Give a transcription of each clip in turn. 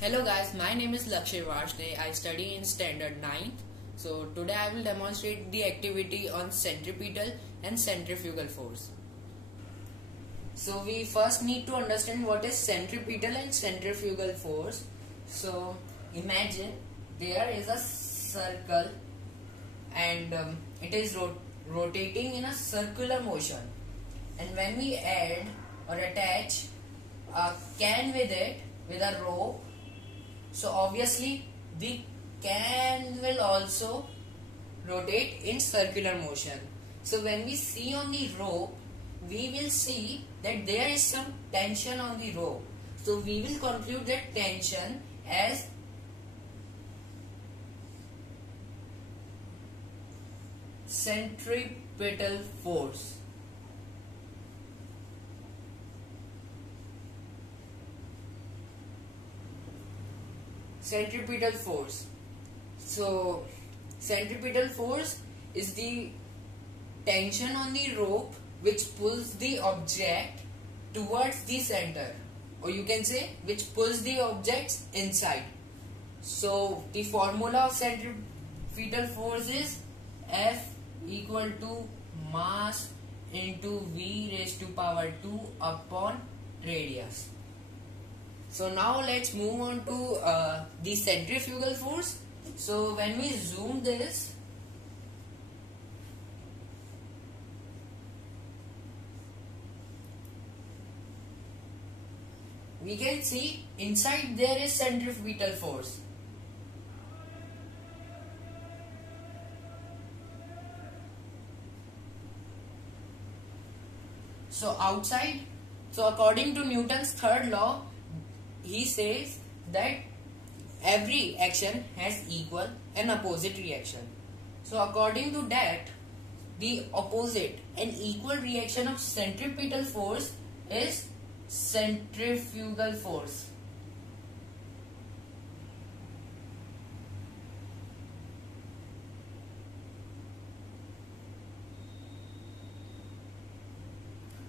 Hello guys, my name is Lakshay Varshney. I study in standard 9. So today I will demonstrate the activity on centripetal and centrifugal force. So we first need to understand what is centripetal and centrifugal force. So imagine there is a circle and it is rotating in a circular motion, and when we add or attach a can with it with a rope, so obviously the can will also rotate in circular motion. So when we see on the rope, we will see that there is some tension on the rope. So we will conclude that tension as centripetal force. Centripetal force. So centripetal force is the tension on the rope which pulls the object towards the center, or you can say which pulls the objects inside. So the formula of centripetal force is F equal to mass into V raised to power 2 upon radius. So now let's move on to the centrifugal force. So when we zoom this, we can see inside there is centrifugal force. So outside, so according to Newton's third law, he says that every action has equal and opposite reaction. So according to that, the opposite and equal reaction of centripetal force is centrifugal force.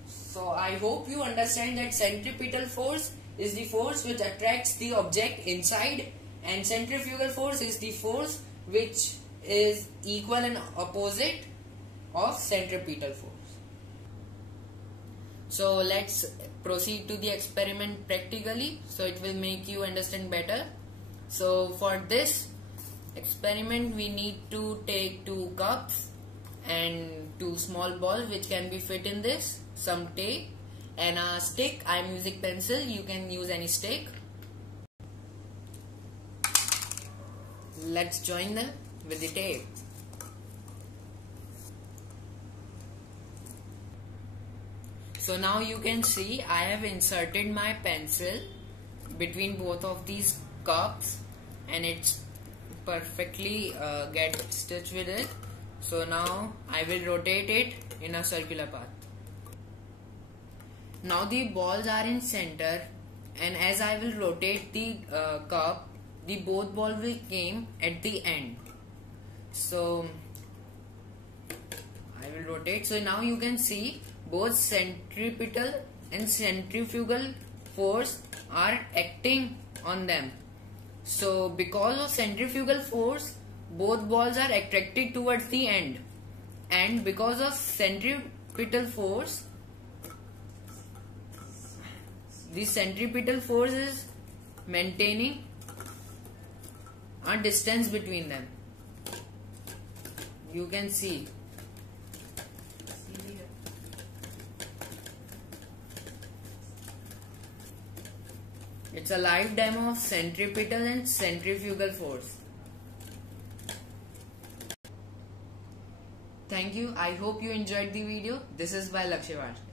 So I hope you understand that centripetal force is the force which attracts the object inside, and centrifugal force is the force which is equal and opposite of centripetal force. So let's proceed to the experiment practically, so it will make you understand better. So for this experiment we need to take 2 cups and 2 small balls which can be fit in this, some tape and a stick. I am using pencil, you can use any stick. Let's join them with the tape. So now you can see I have inserted my pencil between both of these cups and it's perfectly get stitched with it. So now I will rotate it in a circular path. Now the balls are in center, and as I will rotate the cup, the both balls will come at the end. So I will rotate. So now you can see both centripetal and centrifugal force are acting on them. So because of centrifugal force, both balls are attracted towards the end, and because of centripetal force, the centripetal force is maintaining a distance between them. You can see. It's a live demo of centripetal and centrifugal force. Thank you. I hope you enjoyed the video. This is by Lakshay Varshney.